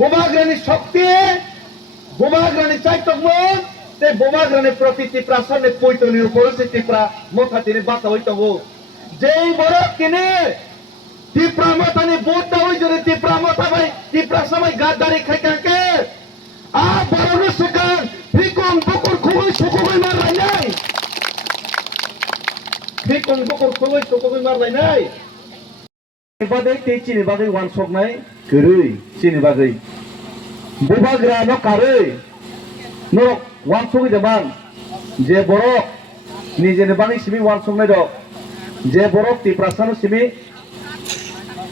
বোমাগ্রানি শক্তি বোমাগ্রানি চাইতকমন তে বোমাগ্রানি প্রতিটি প্রাসানে পৈতনির পরিস্থিতি প্রা মথা তিনি বাতা হইতগো যেই বড় তিনি টিপ্রা মথানি বোধ হই যদি টিপ্রা মথা ভাই টিপ্রা সময় গাদ্দারি খাইকাকে আ বড় সেকান ফিকম বকুর খুবই সুখবই মারলাই নাই ফিকম বকুর খুবই সুখবই মারলাই নাই বাদে তে চিনি বাদে ওয়ান শক নাই গরুই চিনি বাদে বোমাগ্রা ন কারে ন ওয়ান শক দেবান যে বড় নিজের বানি সিমি ওয়ান শক নাই দ যে বড় টিপ্রা সানো সিমি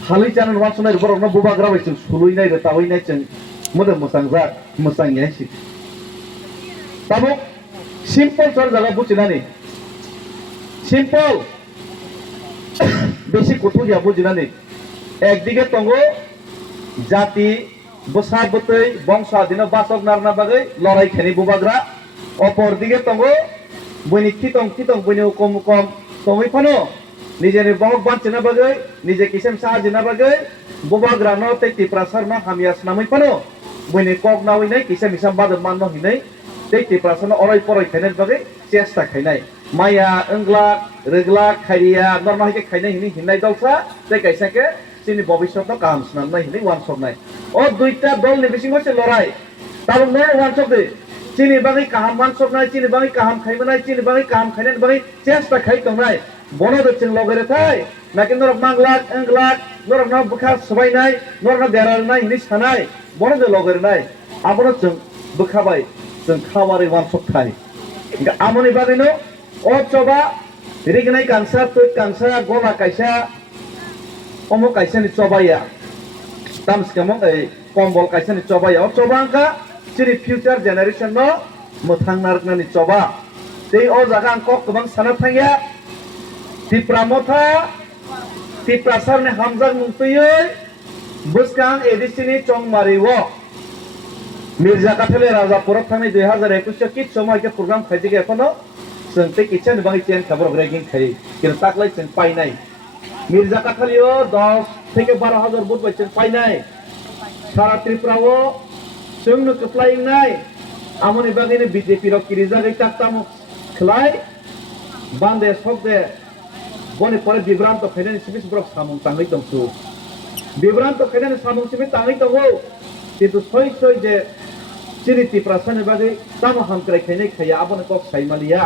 হালি জানান ওয়ান শক নাই বড় ন বোমাগ্রা বাইছেন সুলুই নাই রে তাওই নাই চেন মদে মোসাংজা মোসাংয়াসি তাবো সিম্পল সর জায়গা বুঝিনানি সিম্পল বেশি কঠোর যা বুঝিনানি একদিকে তঙ্গ জাতি বসা বতৈ বংশ আদিন বাসক নারনা বাগৈ লড়াই খেনি বুবাগ্রা অপর দিকে তঙ্গ বইনি খিতং বইনি কম কম সময় ফানো নিজের বহক বাঁচিনা বাগৈ নিজে কিসেম সাহায্যনা বাগৈ বুবাগ্রা ন তেতি প্রাসার ন হামিয়াস নামই ফানো বইনি কক নাওই নাই কিসেম হিসাম বাদ মান হিনাই তেতি প্রাসার অরাই পরাই খাইনার বাগৈ চেষ্টা খাইনাই মায়া अंगलाक रेगलाक खाइरिया नरमा के खाइनाय हिनि हिन्नाय दलसा ते काइसाके सिनि भबिष्यत काम सुनाय हिनि वान सकनाय ओ दुइटा दल नि बिसिङ होसे लड़ाई ताबो न वान सक दे सिनि बागै काहाम वान सकनाय सिनि बागै काहाम खाइमनाय सिनि बागै काहाम खाइनाय बागै चेष्टा खाइ तंनाय बनो दे चिं लगरे थाय नाकिन नर मांगलाक अंगलाक नर न बुखा सबायनाय नर न देरालनाय हिनि सानाय बनो दे लगरे नाय आबनो जों बुखाबाय जों खावारि वान सक थाय आमनि बागैनो ओ चोबा रिगनाय कांसा तो कांसा गोला काइसा ओमो काइसा नि चोबाया तामस केमो ए कम्बल काइसा नि चोबाया ओ चोबांका सिरि फ्यूचर जनरेशन नो मोथांनारना नि चोबा तेई ओ जागा अंको गोबां साना थांया तिप्रामथा तिप्रासार ने हामजाग मुंतुयै बुसकां एडिसिनि चंगमारिवो मिर्जा काथले राजापुर थांनाय 2021 कित समय के प्रोग्राम खाइदिगे एखनो संते किचन बांगी चेन खबर ब्रेकिंग खाई किन ताकलाई चेन पाइनाय मिर्जा काथालियो 10 থেকে 12,000 बुट बाय चेन पाइनाय सारा त्रिपुराओ जोंनो कफ्लाइं नाय आमनि बागैनो बीजेपी रो किरिजा गै ताकताम खलाय बांदे सकदे बनि परे विभ्रांत खाइनाय सिबिस ब्रक सामुं तांगै दंसु विभ्रांत खाइनाय सामुं सिबि तांगै दंगौ किन्तु सय सय जे सिनि तिप्रासानि बागै ताम हामक्राय खाइनाय खाया आबनो कक साइमालिया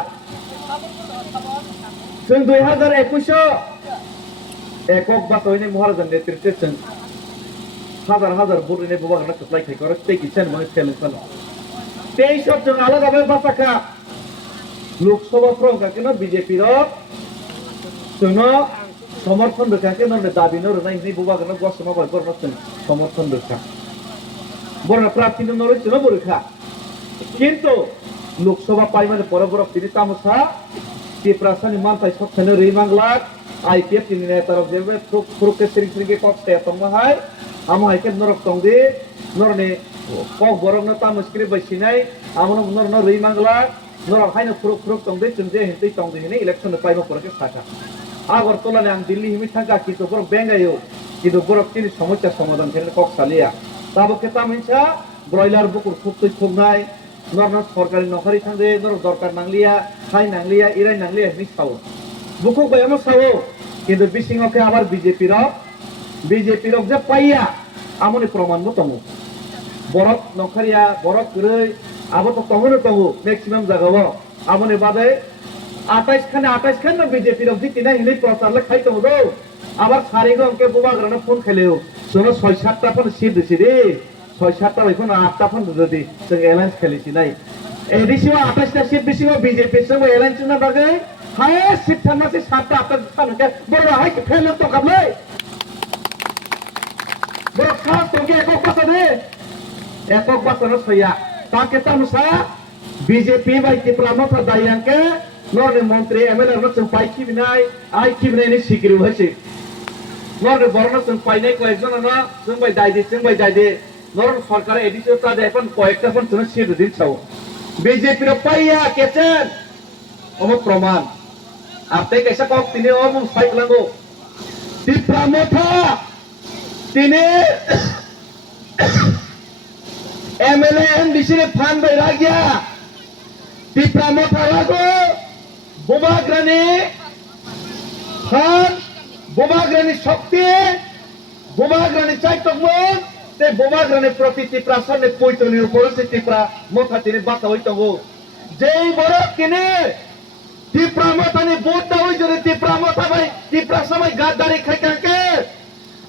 जों 2021 एकक बातयनि महाराजानि नेतृत्वजों हाजार हाजार बुरनि बुबागना कप्लाय खायकर ते किचन माने चेलेंज खानो 23 जों आलादा बे बासाखा लोकसभा फ्रम काकेनो बीजेपी रो जोंनो समर्थन रखाके नरने दाबि न रनाय नि बुबागना गसमा बाय बरनो जों समर्थन रखा बरना प्रार्थी न नरै जों बरखा किन्तु लोकसभा पाइमाने परबरक तिनि तामसा तिप्रासानि मानथाय सथानो रैमांगलाक आईपीएफ तिनि नेतारक जेबे फ्रुक के सिरिं के कक स्टे तंगहाय आमहाय के नरक तंगदे नरने कक बरक न तामस्क्रि बैसिनाय आमनो नरनो रैमांगलाक नरक हायनो फ्रुक तंगदे जों जे हिन्दै तंगदे हिनि इलेक्शन पाइमा परके साका आगरतलानि आं दिल्ली हिमि थांगा किन्तु बरक बेंगायो किन्तु बरक तिनि समस्या समाधान केन कक सालिया ताबो के तामिनसा ब्रयलार बुकुर खुबतै खुबनाय नरनो सरकारि नखरि थांदे नर दरकार नांलिया हाय नांलिया इराय नांलिया हिनि सावो बुकुक बायमो सावो किन्तु बिसिङाव के आबार बीजेपी रो जे पाइया आमनि प्रमाण मो दङ बरक नखरिया बरक गरै आबो तो तंगनो दङ मैक्सिमाम जागाव आमनि बादै 28 खान बीजेपी रो जितिना हिनि प्रचार ले खाइ दङ दो आबार सारिगो अंके बुबाग्रानो फोन खेलेयो जोनो 6-7 टा फोन सिट दिसि रे 6-7 टा फोन 8 टा फोन जदि जों एलायन्स खेलिसि नाय एडिसिवा 28 टा सिट बिसिङाव बीजेपी जों एलायन्स ना बागै हाय सिट थानासे 7 टा 8 टा के बरो हाय फेल तो काबलै बरो खास तो के एकक बासने सया ताके तामसा बीजेपी बाय तिप्रामथा दायांके नरने मंत्री एमएलए न जों पाइखि बिनाय आइ खिबनायनि सिगिरि होसि नरने बरनो जों पाइनाय कयेकजन न जों बाय दायदे नरन सरकार एडिसिव ता देफन कयेकटा फन जों सिट दिन साव बीजेपी रो पाइया केचेन ओमो प्रमाण आते कैसा कक तिने ओमो फाइट लागो तिप्रामथा तिने MLA MDC रे फान बाय रागिया टिप्रा मोथालागो बुबाग्रानि फान बुबाग्रानि शक्ति बुबाग्रानि चाइतकमोन ते बुबाग्रानि प्रति टिप्रा सारने पयतनि उपरे से टिप्रा मोथातिनि बाता हइतगो जेई बरक किने टिप्रा मोथानि बोता हइ जरे टिप्रा मोथा बाय टिप्रा समय गादारि खाइकाके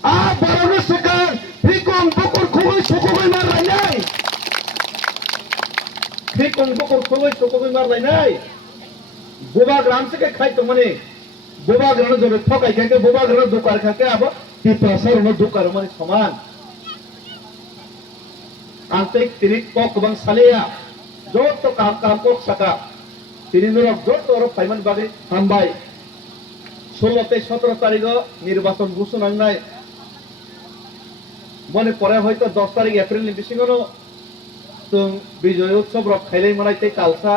आ बरनो सकान फिकम बकर खुबै सुखबै मारलायनाय फिकम बकर खुबै सुखबै मारलायनाय बुबाग्रान से के खाइतो माने बुबाग्रानो जरे ठकाइकाके बुबाग्रानो दुकार खाके अब टिप्रा सारनो दुकार माने समान Antek tirik kok bang salia, jod to kam kok saka, tiri norok jod to orok paiman bagi hambai. 16-17 তারিখ নির্বাচন ঘোষণা নাই মনে পরে হয়তো 10 তারিখ এপ্রিল বিশিগনো তুম বিজয় উৎসব রক খাইলাই মানাইতে কালসা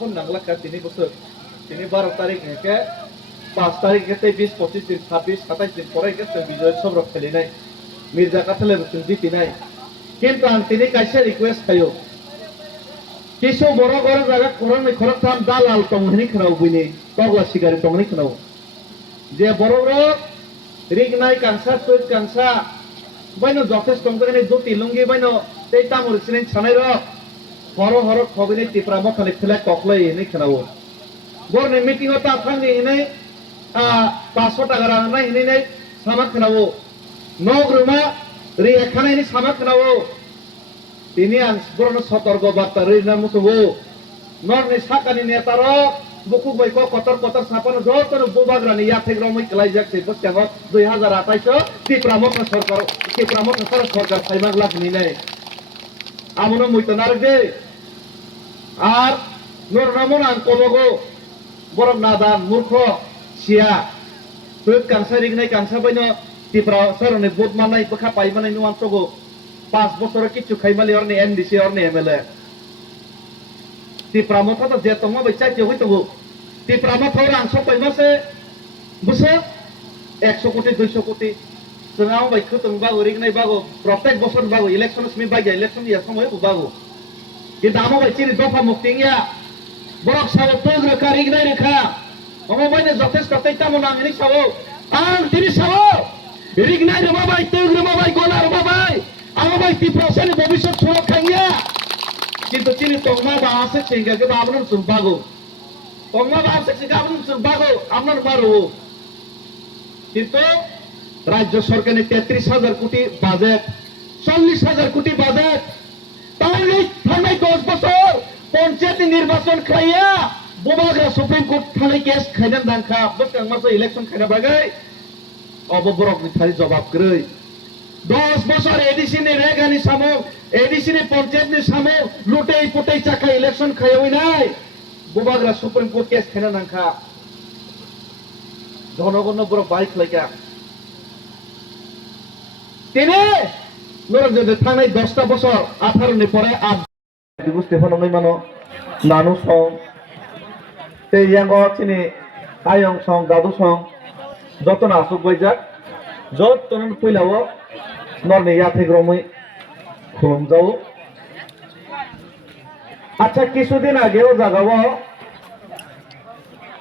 কোন নাংলা কা 3 বছর 12 তারিখ হেকে 5 তারিখ হেতে 20-25 দিন 26-27 দিন পরে হেতে বিজয় উৎসব রক খাইলাই নাই মির্জা কাছলে বসুন জিতি নাই কিন্তু আন তিনি কাইসা রিকোয়েস্ট খাইও কিছু বড় বড় জায়গা কোরআন খরক থাম দালাল টংহনি খানাও বুইনি তগলা সিগারে টংনি খানাও যে বড় বড় রিক নাই কাংসা সুত কাংসা বাইনো যথেষ্ট টংকানি দুটি লুঙ্গি বাইনো তেই তামুর সিনে ছানাই র হর খবিনি টিপ্রা মখানে ফেলে ককলাই এনে খানাও বরনে মিটিং হতা থাঙ্গি এনে 500 টাকা রান্না এনে নাই সামা খানাও নগ্রমা রে এখানে সামা খানাও তিনি আনসবরণ সতর্ক বার্তা রেনা মুসবো নরনে সাকানি নেতার বুকু বইকো কতর সাপানো যতন বুবাগ্রানি ইয়াথেগ্রমই ক্লাই যাচ্ছে বস্তাঙ্গ 2028 টিপ্রামক সরকার সাইমাগ লাগনি নাই আমনো মুইতো নারগে আর নর নামন আন কমগো বরম নাদান মূর্খ সিয়া তুই কানসা রিগনাই কানসা বাইনো টিপ্রা সরনে বুট মানাই পখা পাইমানাই নুয়ানসগো 5 বছরে কিছু খাইমালি অরনে এমডিসি অরনে এমএলএ টিপ্রা মথা তো যে তমা বাইচা কি হইতগো টিপ্রা মথা রাং সব পাইমাসে বসে 100 কোটি 200 কোটি जोंआव बाय खतम बागो रिगनाय बागो प्रत्येक बছর बागो इलेक्शन स्मी बाय इलेक्शन या समय बागो कि दामो बाय चिनि दफा मुक्तिंगिया बरक साव तोग्र का रिगनाय रेखा अमो बायने যথেষ্ট तैतामो नांगनि साव आं तिनि साव रिगनाय रे बाय तोग्र बाय गलार बाय आमो बाय टिप्रासनि भबिष्यत सुरक्षांगिया কিন্তু চিনি তংমা বা আছে চেঙ্গাকে বাবলন সুবাগো তংমা বা আছে চেঙ্গাবলন সুবাগো আমনার মারো কিন্তু রাজ্য সরকারের 33,000 কোটি বাজেট 40,000 কোটি বাজেট তাহলে থানাই 10 বছর পঞ্চায়েত নির্বাচন খাইয়া বুবাগ্রা সুপ্রিম কোর্ট থানাই কেস খাইনান দাঙ্খা বসকাং মাসে ইলেকশন খাইনা বাগাই অববরক নি থারি জবাব কই 10 বছর এডিসি নে রেগানি সামো এডিসি নে পঞ্চায়েত নে সামো লুটেই পুটেই চাকা ইলেকশন খাইওই নাই বুবাগ্রা সুপ্রিম কোর্ট কেস খাইনা দাঙ্খা জনগণ বড় বাইক লাইকা তিনি নরজে থানাই 10টা বছর 18 নি পরে আজ দিবস্তেফান নই মানো নানু সং তেয়াঙ্গ চিনি আয়ং সং দাদু সং যতন আসুক বইজাক যতন পইলাও নরনে ইয়াথেগ্রমই খুলম যাও আচ্ছা কিছুদিন আগেও জাগাও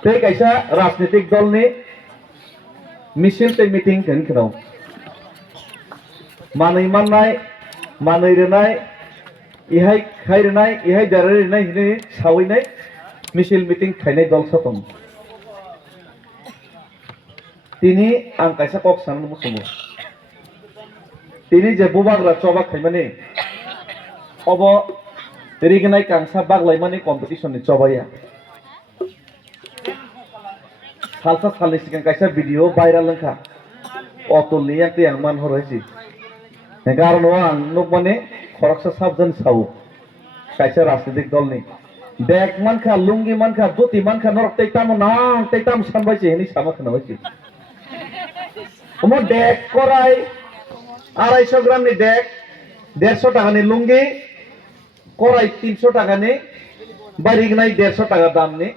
তে কাইসা রাজনৈতিক দলনি মিছিল তে মিটিং কেনখাও মানই মাননাই মানই রেনাই ইহাই খাই রেনাই ইহাই দারে রেনাই হিনে সাউইনাই মিছিল মিটিং খাইনাই দল সতম তিনি আं কাইসা কক সানनो মুসুমो তিনি যে বুবাগ্রা চবা খাইমানে অব রিগনাই কাংসা বাগলাই মানে কম্পিটিশন नि চবাইয়া সালসা সালনি सिगां কাইসা ভিডিও ভাইরাল লंखा অতলনি একটি আমান হরাইছি কারণ আं नुक माने खरकसा साबजन साउ काइसा राजनीतिक दलनि देख मानखा लुंगि मानखा दुति मानखा नरक तैताम सानबायसे हेनि सामा खोनाबायसे ओमो देख कराय 250 ग्रामनि देख 150 टाकानि लुंगि कराय 300 टाकानि बारिगनाय 150 टाका दामनि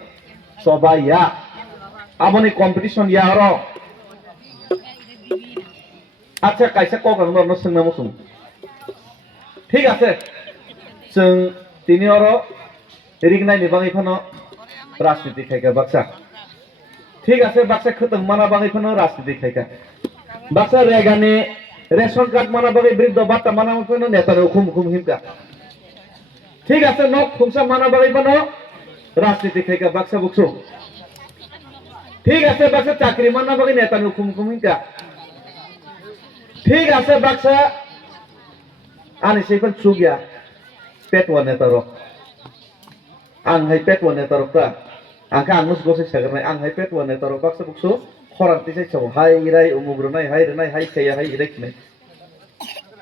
सबाइया आबनि कम्पिटिशन या र अच्छा काइसा कगां नरनो सोंना मुसुम ঠিক আছে जों তিনি অর রিগনাই নিবাঙै ফানো রাজনীতি খাইকা বাক্সা ঠিক আছে বাক্সা খতম মানা বাঙै ফানো রাজনীতি খাইকা বাক্সা রেগানি রেশন কার্ড মানা বাঙै বৃদ্ধ বার্তা মানা ফানো নেতারে হুকুম হুকুম হিমকা ঠিক আছে নক খুমসা মানা বাঙै ফানো রাজনীতি খাইকা বাক্সা বুকসু ঠিক আছে বাক্সা চাকরি মানা বাঙै নেতারে হুকুম হুকুম হিমকা ঠিক আছে Baksa ani seipan sugya petwa netaro ang hai petwa netaro ka angka angus gose sagarnai ang hai petwa netaro baksa bukso khoranti sai chau hai irai umugrunai hai renai hai khaya hai irai khnai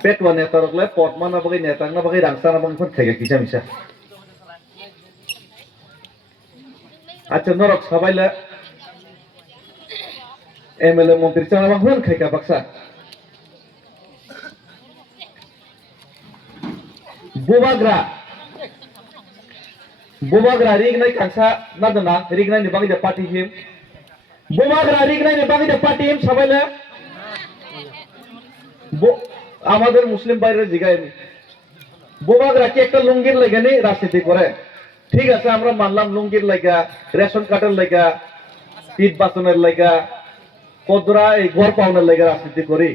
petwa netaro le potma na bagai netang na bagai rangsa na bagai phon khaiga kisa misa acha norok sabaila MLA montri chana bang phon khaiga baksa bubagra rignai kangsa nadana rignai ni bangi de party him bubagra rignai ni bangi de party him sabaila আমাদের মুসলিম বাইরে জিগাই বুবাগরা কি একটা লুঙ্গির লাগা নেই রাজনীতি করে ঠিক আছে আমরা মানলাম লুঙ্গির লাগা রেশন কার্ডের লাগা পিঠ বাসনের লাগা কদরা এই ঘর পাওনের লাগা রাজনীতি করি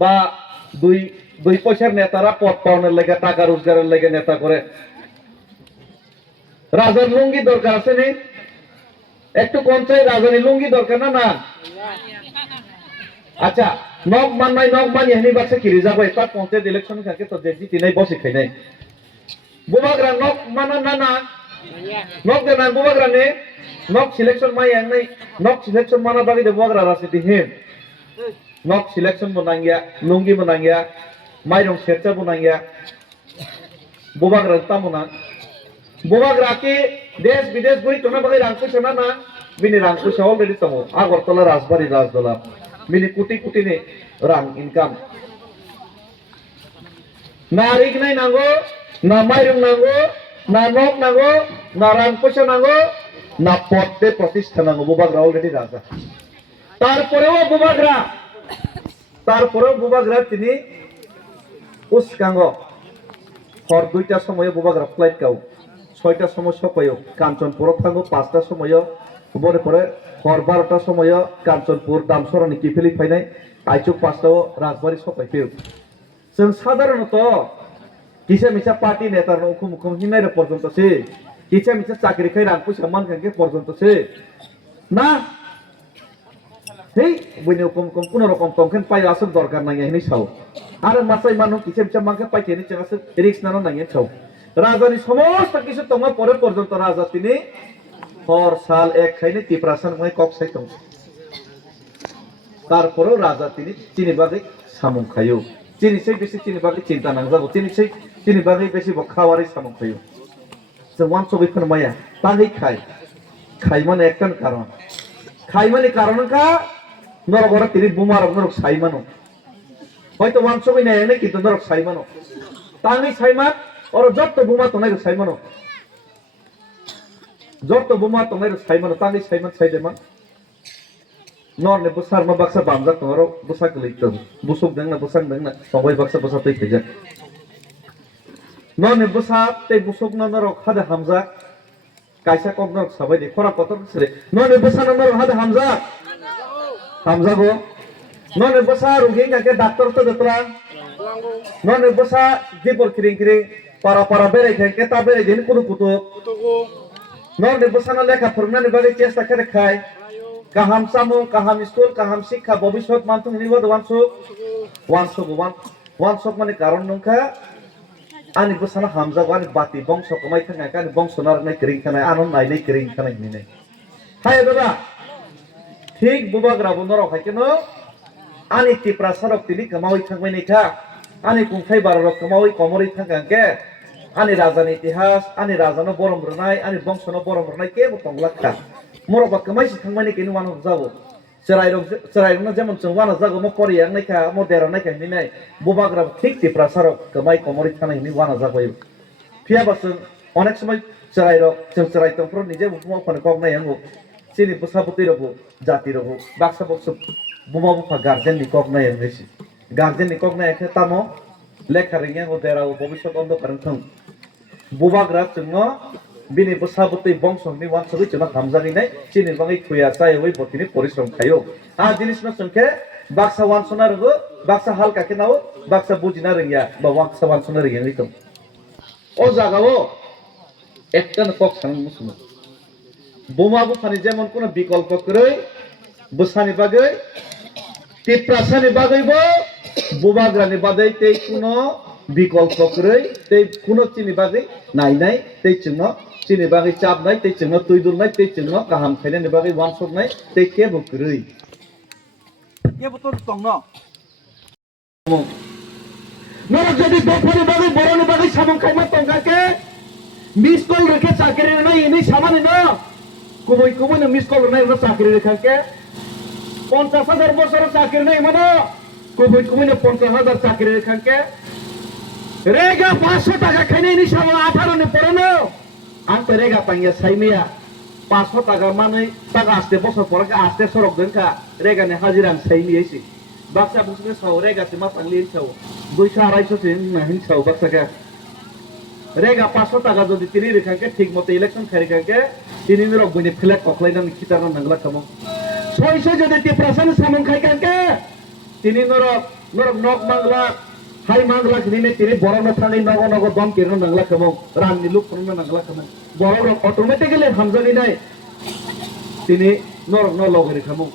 বা দুই পয়সার নেতারা পদ পাওনের লাগে টাকা রোজগারের লাগে নেতা করে রাজার লুঙ্গি দরকার আছে নি একটু কম চাই রাজানি লুঙ্গি দরকার না না আচ্ছা নক মানি হেনি বাক্সা কিরি যাবো এবার পঞ্চায়েত ইলেকশন থাকে তো দেখি তিনাই বসে খাই নাই বুবাগ্রা নক মানা না না নক দে না বুবাগ্রা নে নক সিলেকশন মাই yang নাই নক সিলেকশন মানা বাকি দে বুবাগ্রা রাজনীতি হেম নক সিলেকশন বনাঙ্গিয়া লুঙ্গি বনাঙ্গিয়া माइरं सेरचा बनांगिया बुबाग्रा तामुना बुबाग्रा के देश विदेश बुरी तोना बगै रांखो सना ना बिनि रांखो साव अलरेडी तमो आगरतला राजबारी राजदला बिनि कोटी ने रां इनकाम ना रिगनाय नांगो ना माइरं नांगो ना नक नांगो ना रांखो नांगो ना पदे प्रतिष्ठा नांगो बुबाग्रा अलरेडी राजा तारपरेও बुबाग्रा तिनि उस्कांगो हर 2टा समय बुबाग्रा फ्लाइट गाव 6टा समय सफायो कांचनपुर थांगो 5टा समय बरे परे हर 12टा समय कांचनपुर दामसरानि किफिलि फायनाय आइचुक 5टाव राजबारी सफायफिउ जों साधारणत किसा मिसा पार्टी नेतारनो उखुम उखुम हिनाय पर्यन्त से किसा मिसा चाकरी खाय रां पैसा मानखांके पर्यन्त से ना हेई बयनो कम कोनो रकम तंखेन पाइ आसन दरकार नाङा हिनि साव आरो मासाय मानु किसे मिसा मानखे पाइकेनि चागासे रिक्स नानो नाङा साव राजानि समस्त किसु तंगा परे पर्यन्त राजा तिनि हर साल एक खायने तिप्रासन मय कक साइतों तारपरेও राजा तिनि बागै सामुं खायो तिनिसै बेसे तिनि बागै चिन्ता नांजागौ तिनि बागै बेसे बखावारि सामुं खायो जों वान सबै फोरमाया तागै खाय माने एकटान कारण खाय माने कारणका नरगरा तिनि बुमार नरक साइमानो হয়তো ওয়ান সबै নাই নাই কিন্তু নরক সাইমানো তাঙ্গি সাইমান और যত বুমা তনাই সাইমানো যত বুমা তনাই সাইমানো তাঙ্গি সাইমান সাইদেমান नरने बसार मा बाक्सा बामजा तरो बसा गलैतो बुसुक देंना बसां देंना सबै बाक्सा बसा तै थैजा नरने बसा तै बुसुक न नरक हादे हामजा कायसा कम नरक सबै दे खरा पतर सरे नरने बसा न नरक हादे हामजा गो नरने बसा रुगिं के डॉक्टर तो दतरा नरने बसा दिपर किरिं para berai के ता बेrai दिन कुनु कुतो नरने बसा न लेखा फोरनानि बागै चेष्टा करे खाय kaham samu kaham school kaham শিক্ষা ভবিষ্যৎ মানতুং নিবদ ওয়ানসক মানে কারণ নংখা আনি বসানা হামজা গানি বাতি বংশ কমাই থাকা কানি বংশ নারনাই করিং থানাই আনন নাইনাই করিং থানাই নিনাই হায় দাদা ঠিক বুবাগ্রা বন্দর খাইকেনো আনি টিপ্রা সারক তিনি কমাই থাকবাই নাইখা আনি কুংথাই বাররক কমাই কমরি থাকাকে আনি রাজানি ইতিহাস আনি রাজানো বরম রনাই আনি বংশনো বরম রনাই কে বতংলাখা मरबा कमाय सिखांबायनि केनु वानो जागो चराइरंना जेमन जों वानो जागो म परियां नायखा म देरा नायखा हिनाय बुबाग्रा ठीक तिप्रा सारक कमाय कमरि थानाय हिनि वानो जागोय फियाबासो अनेक समय चराइरक जों चराइतंफ्रो निजे बुमा फान कक नायांगो सिनि बसाबति रगो जाति रगो बाक्सा बक्स बुमा बुफा गार्जेन नि कक नायांगैसि गार्जेन नि कक नायखे तामो लेखा रोङिया देराव भबिष्यत अन्धकार थों बुबाग्रा जोङो बिनि बोसाबतै बंशनि वानसबै जोङो हामजागिनाय चिनि बाङै थुया जायवै बतिनि परिश्रम खायो आ जिनिसनो जोंखे बाक्सा वानसना रोगो बाक्सा हालका केनाव बाक्सा बुजिना रोङिया बा बाक्सा वानसना रोङिया नितम ओ जागाओ একটা কক সান মুসলমান বোমা বুফানি যেমন কোন বিকল্প করে বসানি বাগৈ টিপ্রাসানি বাগৈবো বুবাগ্রানি বাदै তেই কোন বিকল্প করে তেই কোন চিনি বাগৈ নাই নাই তেই চিনো চিনি বাগৈ চাপ নাই তেই চিনো তুই দুল নাই তেই চিনো গাহাম খাইনানি বাগৈ ওয়ানসক নাই তেই কে বকरै কে বতর তং ন নরক যদি দফানি বাগৈ বড়নি বাগৈ সামং খাইমা তংগাকে মিস কল রেখে চাকরি নাই এনে সামানে না কবই কবই মিস কল নাই চাকরি রেখাকে 50,000 বছর চাকরি নাই মানে কবই কবই 50,000 চাকরি রেখাকে রেগা 500 টাকা খাইনে এনে সামা 18 নে পড়ে না আন্ত রেগা পাইয়া সাইমিয়া 500 টাকা মানে টাকা আসতে বছর পরে আসতে সরক দেনকা রেগা নে হাজিরা সাইমি এসে বাক্সা বুঝলে সাও রেগা সে মা পাংলি সাও 200 250 সে নাহিন সাও বাক্সাকে রেগা 500 টাকা যদি তিনি রেখাকে ঠিক মতো ইলেকশন খারিকাকে তিনি রক বইনে ফ্ল্যাগ কখলাইনান খিতারন নাংলা খামো 600 যদি তি প্রশাসন সামন খাইকাকে তিনি নরক নরক নক মাংলা হাই মাংলা কিনে তিনি বড় না থানি নগ নগ দম কিরন নাংলা খামো রাননি লুক করন নাংলা খামো বড় রক অটোমেটিক্যালি হামজানি নাই তিনি নরক ন লগরে খামো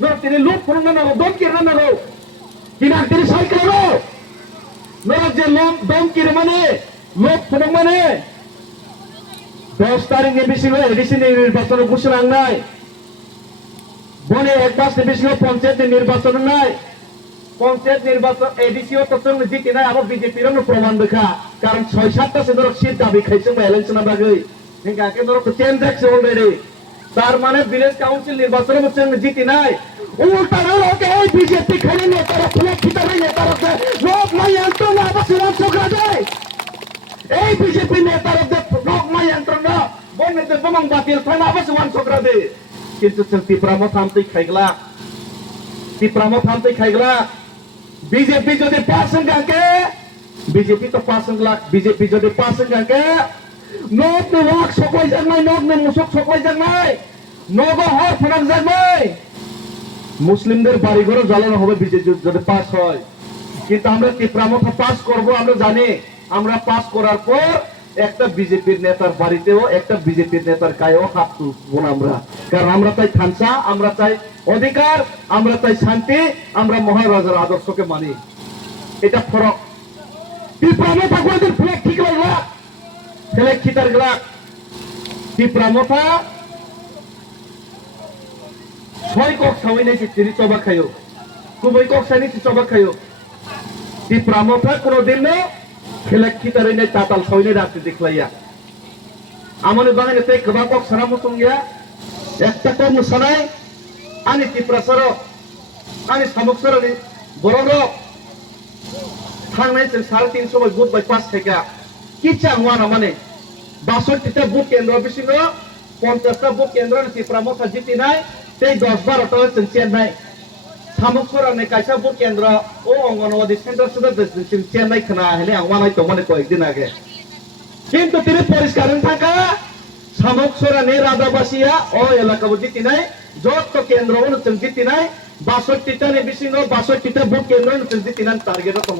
নরক তিনি লুক করন না দম কিরন না তিনি তিনি সাইকেল নরক যে লম দম কির মানে লোক ফোন মানে 10 তারিখে বেশি হয়ে এডিসি নির্বাচন ঘোষণা নাই বনে এক মাসে বেশি পঞ্চায়েত নির্বাচন নাই পঞ্চায়েত নির্বাচন এডিসিও তো জিতে নাই আবার বিজেপির প্রমাণ দেখা কারণ 6-7টা সে ধরো সিট দাবি খাইছে ইলেকশন বাগৈ হিংগাকে ধরো চেঞ্জ দেখছে অলরেডি তার মানে ভিলেজ কাউন্সিল নির্বাচন হচ্ছে জিতে নাই উল্টা লোক এই বিজেপি খালি নেতারা ফ্ল্যাগ খিতারে নেতারা লোক নাই আনতো না আবার সিরাজ চোখরা দেয় এই বিজেপি নেতারা লোক নাই যন্ত্রণা বনেতে বমং বাতিল থানা আবাস ওয়ান চক্রা দে কিন্তু ত্রিপুরামো থামতেই খাইগলা বিজেপি যদি পাসেন গাকে বিজেপি তো পাসেন লাখ বিজেপি যদি পাসেন গাকে নক নে ওয়াক সকল জানাই নক নে মুসক সকল জানাই নগ হর ফনাক জানাই মুসলিমদের বাড়িঘর জ্বালানো হবে বিজেপি যদি পাস হয় কিন্তু আমরা ত্রিপুরামো পাস করব আমরা জানি আমরা পাস করার পর একটা বিজেপির নেতার বাড়িতেও একটা বিজেপির নেতার গায়েও হাত তুলব না আমরা কারণ আমরা চাই থানসা আমরা চাই অধিকার আমরা চাই শান্তি আমরা মহারাজার আদর্শকে মানি এটা ফরক ত্রিপুরামো থাকলে ফ্ল্যাগ ঠিক লাগলা ফ্ল্যাগ খিতার গলা ত্রিপুরামোটা 6 কক সাউই নাই তিনি চবা খায়ো কুবই কক সাইনি চবা খায়ো ত্রিপুরামোটা কোনোদিন না ফ্ল্যাগ খিতারে নাই তাতাল সাউই রাখতে দেখলাইয়া আমনে বাঙালি তে কবা কক সারা মসঙ্গিয়া একটা কম সানাই আনি ত্রিপুরা সর আনি সামক সরনি বড় রক থাংনাই 350 বাই বুথ বাই 5 থেকে কি চাংওয়ানা মানে 62টা বুথ কেন্দ্র বিশিষ্ট 50টা বুথ কেন্দ্র ত্রিপুরামো জিতি নাই তেই 10-12টা হচ্ছে চেন্নাই সামক সরানি কাইসা বুথ কেন্দ্র ও অঙ্গনওয়াদি সেন্টার সুদা চেন্নাই খানা হেলে আওয়ানাই তো মানে কয়েকদিন আগে কিন্তু তিনি পরিষ্কার থাকা সামক সরানি রাজাবাসিয়া ও এলাকা জিতি নাই যত কেন্দ্র অনুচ্ছেদ জিতি নাই 62টা নে বিশিষ্ট 62টা বুথ কেন্দ্র অনুচ্ছেদ জিতি নাই টার্গেট তো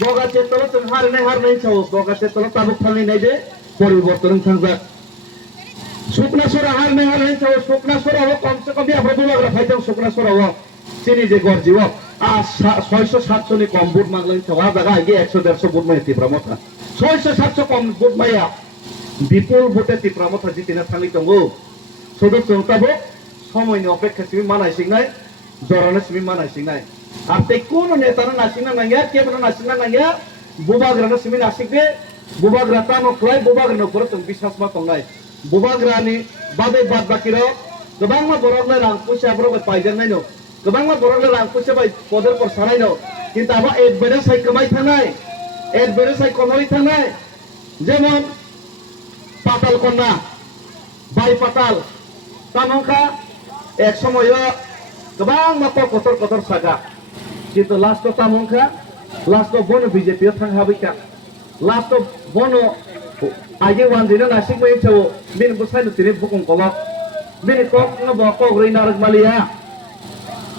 বগাছে তো হার নাই চাও বগাছে তো তাবুক ফালি নাই যে পরিবর্তন থাকবে শুকনাসরা হার নাই চাও শুকনাসরা হলো কমসে কম আমরা দুলাগরা ফাইতাম শুকনাসরা হলো চিনি যে গর্জিব আর 600-700 নি কম বুট মাগলেন চাওয়া জায়গা আগে 100-150 বুট মাই ত্রিপুরামোটা 600-700 কম বুট মাইয়া বিপুল ভোটে ত্রিপুরামোটা জিতিনা থালি দঙ্গো সদস্য তাবো সময়নি অপেক্ষা সিমি মানাইছিং নাই জরানো সিমি মানাইছিং নাই আর তে কোন নেতানো নাসিনা নাঙ্গিয়া কেবনো নাসিনা নাঙ্গিয়া বুবাগ্রানো সিমি নাসিকবে বুবাগ্রা তানো ক্লাই বুবাগ্রানো করে তুমি বিশ্বাস মা তংনাই बुबाग्रानि बादै बाद बाकिरो गोबां मा बरगले रां पैसा बरग पाइजेन नायनो गोबां मा बरगले रां पैसा बाय पदर पर सारायनो किन्तु आबा एडभारेज साइ कमाय थानाय एडभारेज साइ कमाय थानाय जेमन पाताल कन्या बाय पाताल तामंखा एक समय गोबां मा कतर कतर सागा কিন্তু লাস্ট তামুনখা লাস্ট বনো বিজেপি থাং হাবিকা লাস্ট বনো আইজে ওয়ান দিনা Nashik mai chau bin busai nu tiri bukung kolok bin kok no bokok rei narak malia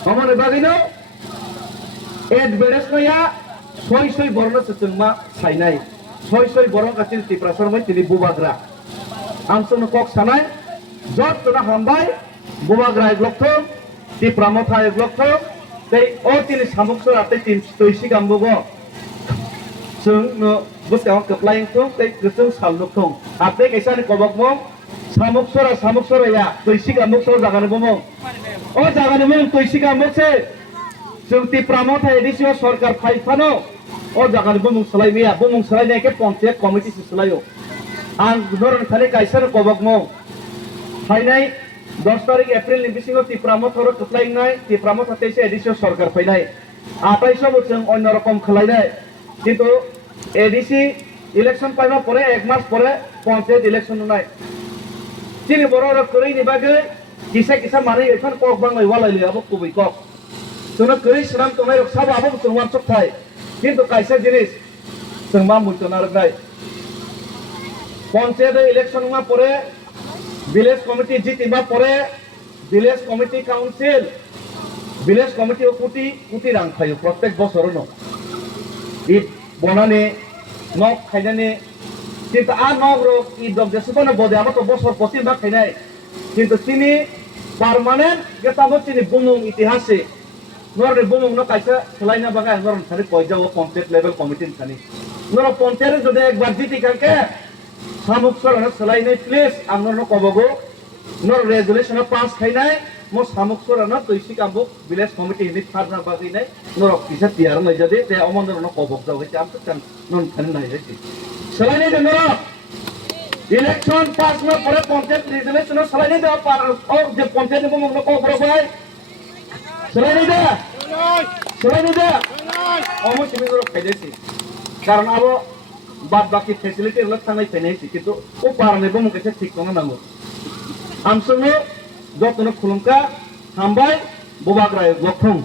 amane bagino advantage no ya soi borno setengma sainai soi borong kacil tiprasar mai tiri bubagra amsung kok sanai jot tuna hambai bubagra iglok thong tipramotha iglok thong tei o tini samuksor ate tin toisi gambogo sung no busau keplaing thong tei gesung salnuk thong ate kaisa ni kobok mong samuksora ya toisi gamuksor jagani bomong o jagani mong toisi gamukse sung tipramotha edisio sarkar phaifano o jagani bomong salai mia bomong salai neke panchayat committee se salayo ang doron khali kaisa ni kobok mong hainai 10 তারিখ April ni bisingo tipramotha keplaing nai tipramotha teise edisio sarkar phainai 28 বছর অন্য রকম খেলাইনাই কিন্তু ADC election পাইবার পরে 1 মাস পরে panchayat election নাই তিনি বড় করেই নিবাগে কিসা মানে এখন কক বাংলাই ওয়ালাইলি আবো কবি কক তোনা করি শ্রাম তোনাই সব আবো তোমান সব থাই কিন্তু কাইসা জিনিস তোমা মুতনার নাই পঞ্চায়েত ইলেকশন মা পরে ভিলেজ কমিটি জিতিবা পরে village committee council village committee কোটি রাং খায় প্রত্যেক বছর ন ইট বনানে নক খাইনানে কিন্তু আর নক রো ই দব যেসবনে বদে আমার তো বছর প্রতি ভাগ খাইনাই কিন্তু তিনি পার্মানেন্ট গেতাবো তিনি বুমুং ইতিহাসে নরে বুমুং ন কাইসা খেলাইনা বাগা নরন সারি কইজাও পঞ্চায়েত লেভেল কমিটি খানি নর পঞ্চায়েত যদি একবার জিতি কাকে সামুকসর না খেলাইনে প্লিজ আমনর কবগো নর রেজুলেশন পাস খাইনাই mo samuksor na toisi kambuk village committee ni farna bagi nai norok kisa tiar nai jadi te omondor no kobok jaw ke am kan non kan nai jati salai ni de norok election pass na pore panchayat resolution salai ni de par or je panchayat ni mo ko bro bhai salai ni de omo simi norok kaidesi karon abo bad baki facility lok tangai penesi kintu o parane bo mo kese thik kono nango amsungo যতন খুলুমকা হামবাই বুবাগ্রায় লক্ষং